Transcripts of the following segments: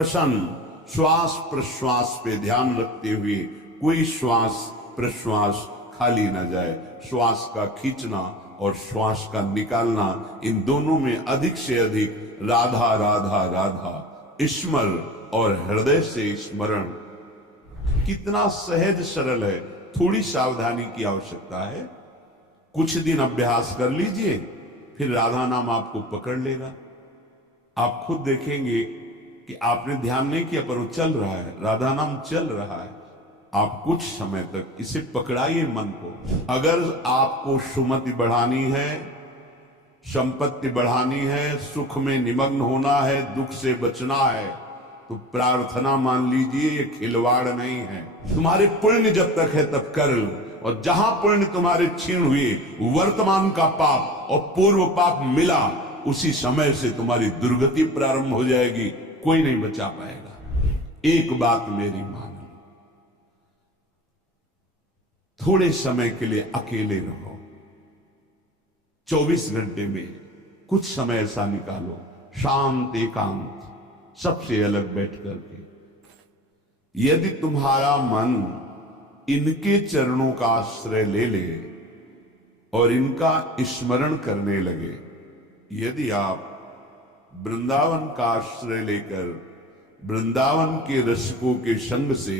प्रश्न श्वास प्रश्वास पे ध्यान रखते हुए कोई श्वास प्रश्वास खाली न जाए। श्वास का खींचना और श्वास का निकालना, इन दोनों में अधिक से अधिक राधा राधा राधा स्मर और हृदय से स्मरण। कितना सहज सरल है, थोड़ी सावधानी की आवश्यकता है। कुछ दिन अभ्यास कर लीजिए, फिर राधा नाम आपको पकड़ लेगा। आप खुद देखेंगे कि आपने ध्यान नहीं किया पर वो चल रहा है, राधा नाम चल रहा है। आप कुछ समय तक इसे पकड़ाइए मन को। अगर आपको सुमति बढ़ानी है, संपत्ति बढ़ानी है, सुख में निमग्न होना है, दुख से बचना है, तो प्रार्थना मान लीजिए ये खिलवाड़ नहीं है। तुम्हारे पुण्य जब तक है तब कर लो, और जहां पुण्य तुम्हारे क्षीण हुए, वर्तमान का पाप और पूर्व पाप मिला, उसी समय से तुम्हारी दुर्गति प्रारंभ हो जाएगी। कोई नहीं बचा पाएगा। एक बात मेरी मान लो, थोड़े समय के लिए अकेले रहो। 24 घंटे में कुछ समय ऐसा निकालो, शांत एकांत, सबसे अलग बैठ करके। यदि तुम्हारा मन इनके चरणों का आश्रय ले ले और इनका स्मरण करने लगे, यदि आप वृंदावन का आश्रय लेकर वृंदावन के रसिकों के संग से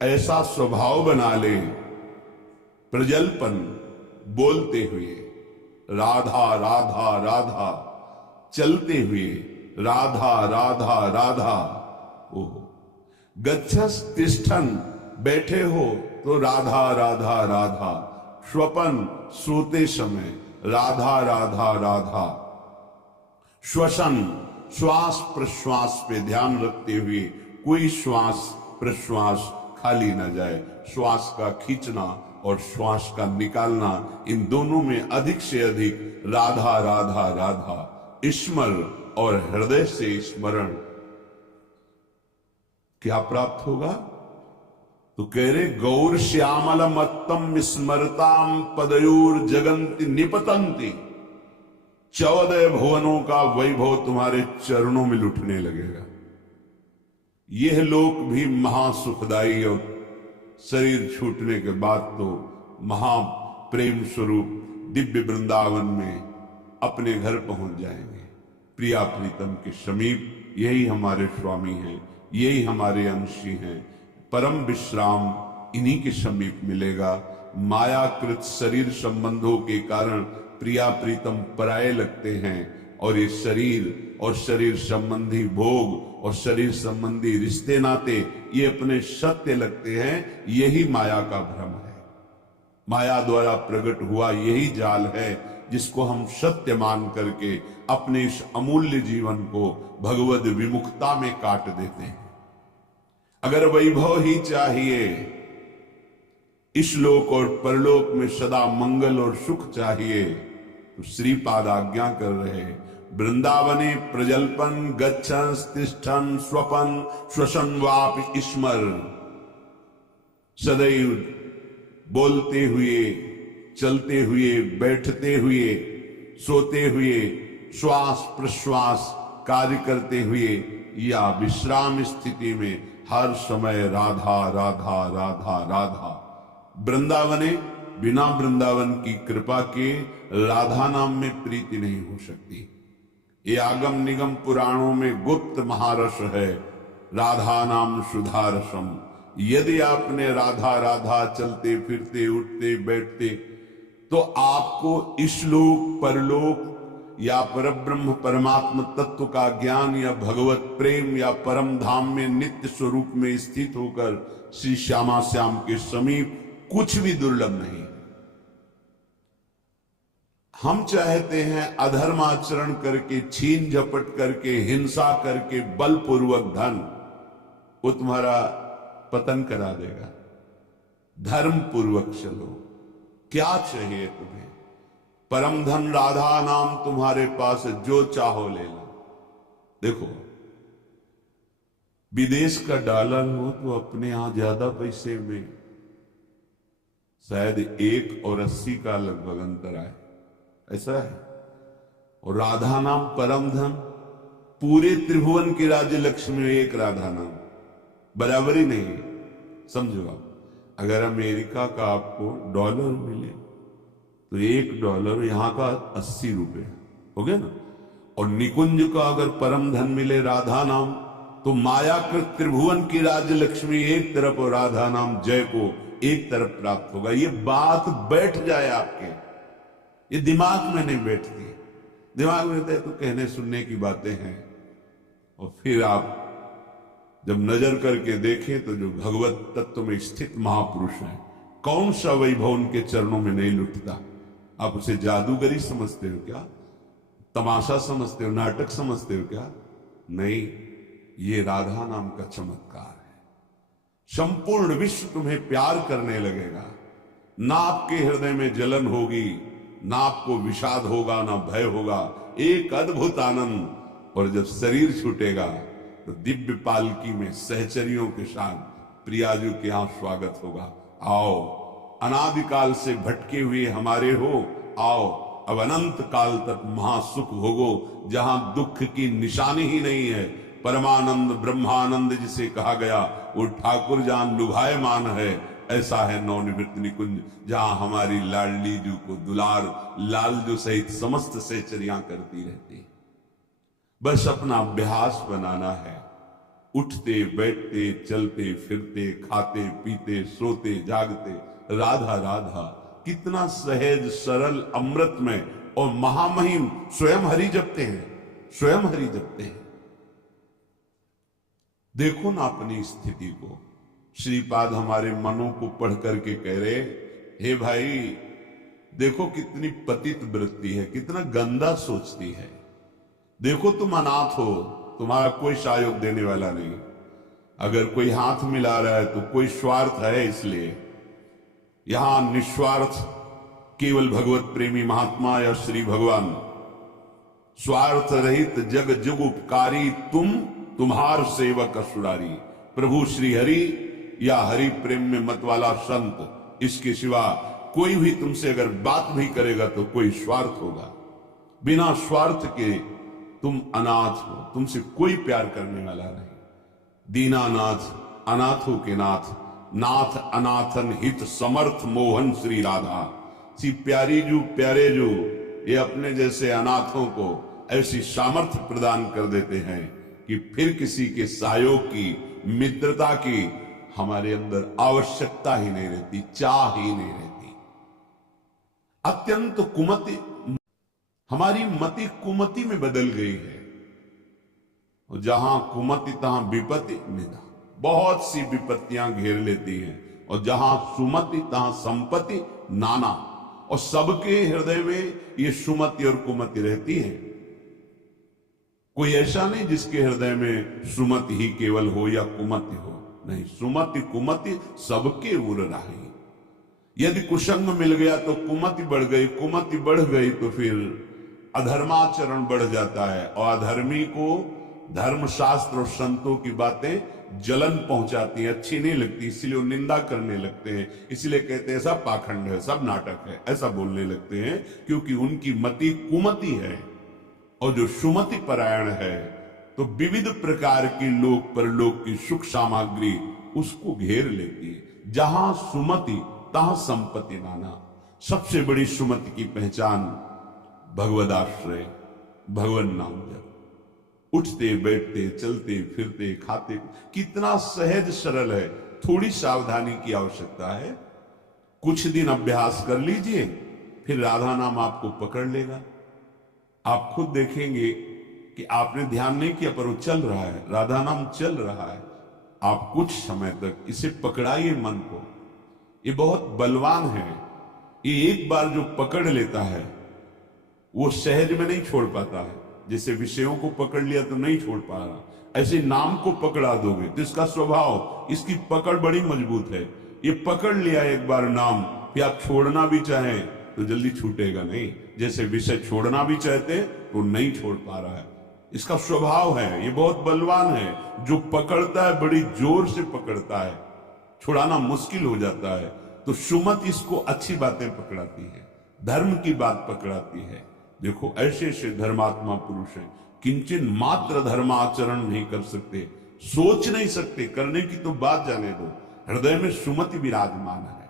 ऐसा स्वभाव बना ले, प्रजल्पन बोलते हुए राधा राधा राधा, चलते हुए राधा राधा राधा, ओह गच्छस तिष्ठन, बैठे हो तो राधा राधा राधा, स्वपन सोते समय राधा राधा राधा, श्वसन श्वास प्रश्वास पे ध्यान रखते हुए कोई श्वास प्रश्वास खाली न जाए। श्वास का खींचना और श्वास का निकालना, इन दोनों में अधिक से अधिक राधा राधा राधा स्मर और हृदय से स्मरण। क्या प्राप्त होगा? तो कह रहे गौर श्यामल मत्तम स्मरताम पदयोर जगंति निपतंती। 14 भुवनों का वैभव तुम्हारे चरणों में लुटने लगेगा। यह लोक भी महासुखदायी, और शरीर छूटने के बाद तो महाप्रेम स्वरूप दिव्य वृंदावन में अपने घर पहुंच जाएंगे, प्रिया प्रीतम के समीप। यही हमारे स्वामी हैं, यही हमारे अंशी हैं। परम विश्राम इन्हीं के समीप मिलेगा। मायाकृत शरीर संबंधों के कारण प्रिया प्रीतम पराये लगते हैं, और ये शरीर और शरीर संबंधी भोग और शरीर संबंधी रिश्ते नाते ये अपने सत्य लगते हैं। यही माया का भ्रम है। माया द्वारा प्रकट हुआ यही जाल है, जिसको हम सत्य मान करके अपने इस अमूल्य जीवन को भगवद विमुखता में काट देते हैं। अगर वैभव ही चाहिए, इस लोक और परलोक में सदा मंगल और सुख चाहिए, तो श्रीपाद आज्ञा कर रहे, वृंदावने प्रजल्पन गच्छन् तिष्ठन् स्वपन श्वसन वापि स्मर। सदैव बोलते हुए, चलते हुए, बैठते हुए, सोते हुए, श्वास प्रश्वास कार्य करते हुए या विश्राम स्थिति में हर समय राधा राधा राधा राधा। वृंदावने, बिना वृंदावन की कृपा के राधा नाम में प्रीति नहीं हो सकती। ये आगम निगम पुराणों में गुप्त महारस है, राधा नाम सुधारसम। यदि आपने राधा राधा चलते फिरते उठते बैठते, तो आपको इस लोक परलोक या परब्रह्म परमात्म तत्व का ज्ञान या भगवत प्रेम या परम धाम में नित्य स्वरूप में स्थित होकर श्री श्यामा श्याम के समीप कुछ भी दुर्लभ नहीं। हम चाहते हैं अधर्माचरण करके, छीन झपट करके, हिंसा करके, बलपूर्वक धन, वो तुम्हारा पतन करा देगा। धर्म पूर्वक चलो। क्या चाहिए तुम्हें? परम धन राधा नाम तुम्हारे पास, जो चाहो ले लो। देखो, विदेश का डॉलर हो तो अपने यहां ज्यादा पैसे में शायद 1 और 80 का लगभग अंतर आए, ऐसा है। और राधा नाम परम धन, पूरे त्रिभुवन की राज्य लक्ष्मी में एक राधा नाम, बराबरी नहीं है। समझो आप, अगर अमेरिका का आपको डॉलर मिले तो $1 यहां का 80 रुपए हो गया ना। और निकुंज का अगर परम धन मिले राधा नाम, तो मायाकृत त्रिभुवन की राज्य लक्ष्मी एक तरफ और राधा नाम जय को एक तरफ प्राप्त होगा। ये बात बैठ जाए आपके, ये दिमाग में नहीं बैठती। दिमाग में रहता है तो कहने सुनने की बातें हैं, और फिर आप जब नजर करके देखें तो जो भगवत तत्व में स्थित महापुरुष हैं, कौन सा वैभव उनके चरणों में नहीं लुटता। आप उसे जादूगरी समझते हो क्या? तमाशा समझते हो? नाटक समझते हो क्या? नहीं, ये राधा नाम का चमत्कार है। संपूर्ण विश्व तुम्हें प्यार करने लगेगा। ना आपके हृदय में जलन होगी, ना आपको विषाद होगा, ना भय होगा। एक अद्भुत आनंद। और जब शरीर छूटेगा तो दिव्य पालकी में सहचरियों के साथ प्रियाजू के यहां स्वागत होगा। आओ, अनादिकाल से भटके हुए हमारे हो, आओ अब अनंत काल तक महासुख भोगो, जहां दुख की निशानी ही नहीं है। परमानंद ब्रह्मानंद जिसे कहा गया, वो ठाकुर जान लुभायमान है। ऐसा है नवनिवृत्त निकुंज, जहां हमारी लाडली जू को दुलार लालजू सहित समस्त सहचरियां करती रहती है। बस अपना अभ्यास बनाना है। उठते बैठते चलते फिरते खाते पीते सोते जागते राधा राधा, कितना सहज सरल अमृत में और महामहिम। स्वयं हरि जपते हैं, स्वयं हरि जपते हैं। देखो ना अपनी स्थिति को। श्रीपाद हमारे मनों को पढ़ करके कह रहे, हे भाई देखो कितनी पतित वृत्ति है, कितना गंदा सोचती है। देखो तुम अनाथ हो, तुम्हारा कोई सहयोग देने वाला नहीं। अगर कोई हाथ मिला रहा है तो कोई स्वार्थ है, इसलिए यहां निस्वार्थ केवल भगवत प्रेमी महात्मा या श्री भगवान, स्वार्थ रहित जग जुग उपकारी, तुम तुम्हार सेवक असुरारी। प्रभु श्री हरि या हरि प्रेम में मत वाला संत, इसके सिवा कोई भी तुमसे अगर बात भी करेगा तो कोई स्वार्थ होगा। बिना स्वार्थ के तुम अनाथ हो, तुमसे कोई प्यार करने वाला नहीं। दीनानाथ अनाथों के नाथ, नाथ अनाथन हित समर्थ मोहन श्री राधा। सी प्यारी जू प्यारे जू, ये अपने जैसे अनाथों को ऐसी सामर्थ्य प्रदान कर देते हैं कि फिर किसी के सहयोग की, मित्रता की हमारे अंदर आवश्यकता ही नहीं रहती, चाह ही नहीं रहती। अत्यंत कुमति, हमारी मति कुमति में बदल गई है। और जहां कुमति तहां विपत्ति निधा, बहुत सी विपत्तियां घेर लेती हैं। और जहां सुमति तहां संपत्ति नाना, और सबके हृदय में ये सुमति और कुमति रहती है। कोई ऐसा नहीं जिसके हृदय में सुमति ही केवल हो या कुमति हो, नहीं, सुमति कुमति सबके उर रही। यदि कुसंग मिल गया तो कुमति बढ़ गई, कुमति बढ़ गई तो फिर अधर्माचरण बढ़ जाता है। और अधर्मी को धर्मशास्त्र और संतों की बातें जलन पहुंचाती है, अच्छी नहीं लगती, इसलिए वो निंदा करने लगते हैं। इसलिए कहते हैं सब पाखंड है, सब नाटक है, ऐसा बोलने लगते हैं, क्योंकि उनकी मति कुमति है। और जो सुमति परायण है तो विविध प्रकार की लोक परलोक की सुख सामग्री उसको घेर लेती है। जहां सुमति तहां संपत्ति नाना। सबसे बड़ी सुमति की पहचान भगवदाश्रय, भगवान नाम जप। उठते बैठते चलते फिरते खाते, कितना सहज सरल है। थोड़ी सावधानी की आवश्यकता है। कुछ दिन अभ्यास कर लीजिए, फिर राधा नाम आपको पकड़ लेगा। आप खुद देखेंगे कि आपने ध्यान नहीं किया पर वो चल रहा है, राधा नाम चल रहा है। आप कुछ समय तक इसे पकड़ाइए मन को। ये बहुत बलवान है। ये एक बार जो पकड़ लेता है वो सहज में नहीं छोड़ पाता है। जैसे विषयों को पकड़ लिया तो नहीं छोड़ पा रहा, ऐसे नाम को पकड़ा दोगे तो इसका स्वभाव, इसकी पकड़ बड़ी मजबूत है। ये पकड़ लिया एक बार नाम, फिर आप छोड़ना भी चाहें तो जल्दी छूटेगा नहीं। जैसे विषय छोड़ना भी चाहते तो नहीं छोड़ पा रहा है, इसका स्वभाव है। ये बहुत बलवान है। जो पकड़ता है बड़ी जोर से पकड़ता है, छुड़ाना मुश्किल हो जाता है। तो सुमत इसको अच्छी बातें पकड़ाती है, धर्म की बात पकड़ाती है। देखो ऐसे ऐसे धर्मात्मा पुरुष हैं, किंचन मात्र धर्माचरण नहीं कर सकते, सोच नहीं सकते, करने की तो बात जाने दो, हृदय में सुमति विराजमान है।